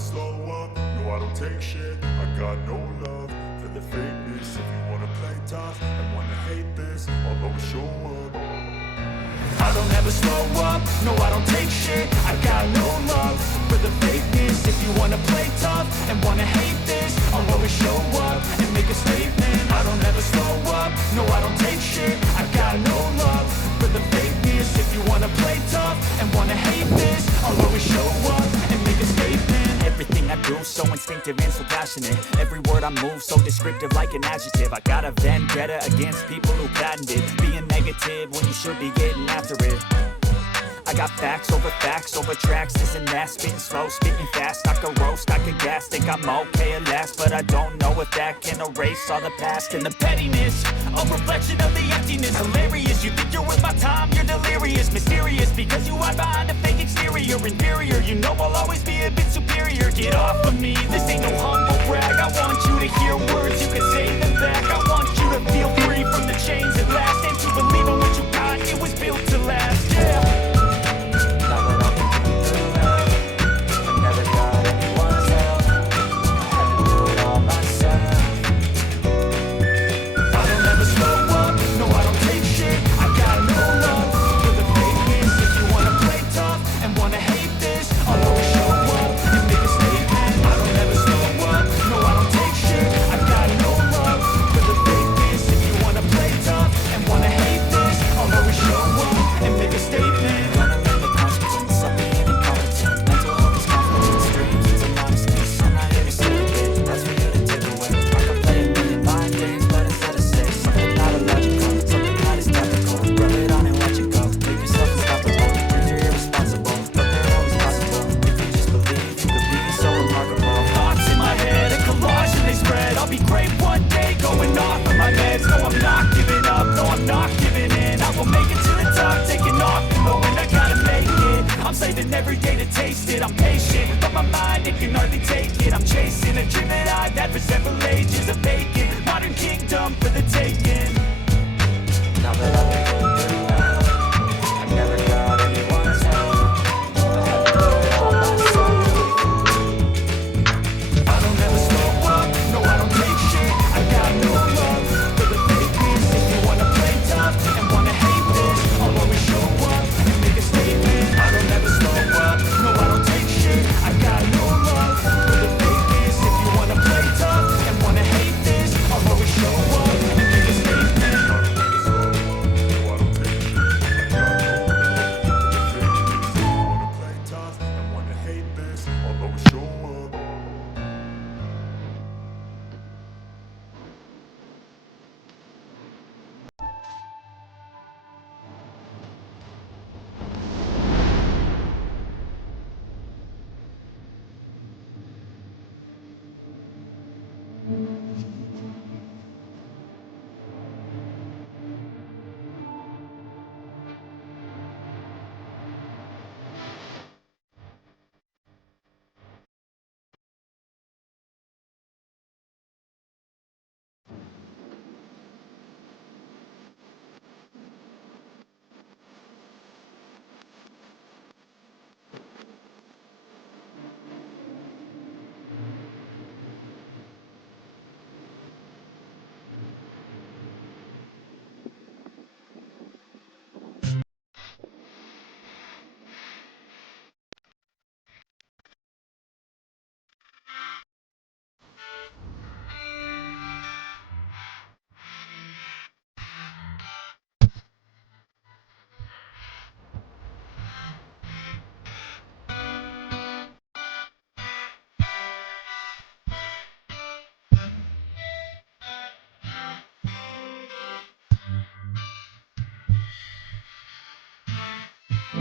slow up, no I don't take shit. I got no love for the fakeness. If you wanna play tough and wanna hate this, I'll always show up. I don't ever slow up, no I don't take shit. I got no love for the fakeness. If you wanna play tough and wanna hate this, I'll always show up and make a statement. I don't ever slow up, no I don't take shit. I got no love for the fakeness. If you wanna play tough and wanna hate this, I'll always show up and make a statement. Everything I do, so instinctive and so passionate. Every word I move, so descriptive like an adjective. I got a vendetta against people who patented being negative when you should be getting after it. I got facts over tracks, this and that. Spitting slow, spitting fast, I could roast, I could gas. Think I'm okay at last, but I don't know if that can erase all the past. And the pettiness, a reflection of the emptiness. Hilarious, you think you're worth my time, you're delirious. Mysterious, because you hide behind a fake exterior. Inferior, you know I'll always be a bit superior. Get off of me, this ain't no humble brag. I want you to hear words, you can say them back. I want you to feel free from the chains at last, and to believe in what you got, it was built to last, yeah. Every day to taste it, I'm patient, but my mind, it can hardly take it. I'm chasing a dream that I've had for several ages, a vacant modern kingdom for the taking. Now that I've been